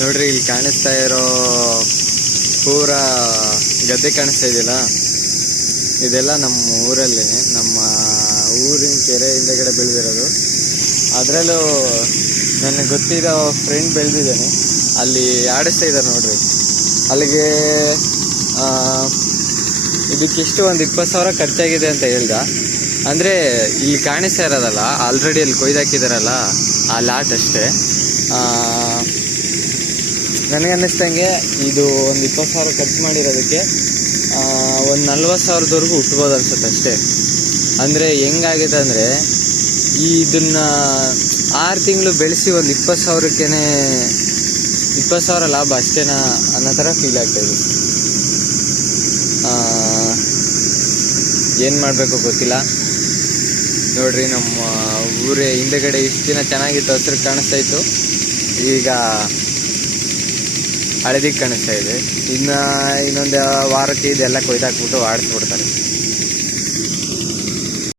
ನೋಡ್ರಿ ಇಲ್ಲಿ ಕಾಣಿಸ್ತಾ ಇರೋ ಪೂರಾ ಗದ್ದೆ ಕಾಣಿಸ್ತಾ ಇದೆಯಲ್ಲ, ಇದೆಲ್ಲ ನಮ್ಮ ಊರಲ್ಲಿ, ನಮ್ಮ ಊರಿನ ಕೆರೆ ಹಿಂದೆಗಡೆ ಬೆಳೆದಿರೋದು. ಅದರಲ್ಲೂ ನನಗೆ ಗೊತ್ತಿರೋ ಫ್ರೆಂಡ್ ಬೆಳೆದಿದ್ದಾನೆ, ಅಲ್ಲಿ ಆಡಿಸ್ತಾ ಇದ್ದಾರೆ ನೋಡ್ರಿ. ಅಲ್ಲಿಗೆ ಇದಕ್ಕಿಷ್ಟು ಒಂದು 20,000 ಖರ್ಚಾಗಿದೆ ಅಂತ ಹೇಳ್ದ. ಅಂದರೆ ಇಲ್ಲಿ ಕಾಣಿಸ್ತಾ ಇರೋದಲ್ಲ, ಆಲ್ರೆಡಿ ಅಲ್ಲಿ ಕೊಯ್ದಾಕಿದಾರಲ್ಲ ಆ ಲಾಟ್ ಅಷ್ಟೇ. ನನಗನ್ನಿಸ್ದಂಗೆ ಇದು ಒಂದು 20,000 ಖರ್ಚು ಮಾಡಿರೋದಕ್ಕೆ ಒಂದು 40,000ದವರೆಗೂ ಹುಟ್ಬೋದು ಅನ್ಸುತ್ತೆ ಅಷ್ಟೇ. ಅಂದರೆ ಹೆಂಗಾಗಿದೆ ಅಂದರೆ ಇದನ್ನು 6 ತಿಂಗಳು ಬೆಳೆಸಿ ಒಂದು 20,000 ಲಾಭ ಅಷ್ಟೇನಾ ಅನ್ನೋ ಥರ ಫೀಲ್ ಆಗ್ತಾಯಿದೆ. ಏನು ಮಾಡಬೇಕು ಗೊತ್ತಿಲ್ಲ. ನೋಡ್ರಿ ನಮ್ಮ ಊರೇ ಹಿಂದೆಗಡೆ ಇಷ್ಟು ದಿನ ಚೆನ್ನಾಗಿತ್ತು, ಹಸಿರು ಕಾಣಿಸ್ತಾ ಇತ್ತು, ಈಗ ಹಳದಿಗೆ ಕಾಣಿಸ್ತಾ ಇದೆ. ಇನ್ನೊಂದು ವಾರಕ್ಕೆ ಇದೆಲ್ಲ ಕೊಯ್ದಾಕ್ಬಿಟ್ಟು ಆಡಿಸ್ಬಿಡ್ತಾರೆ.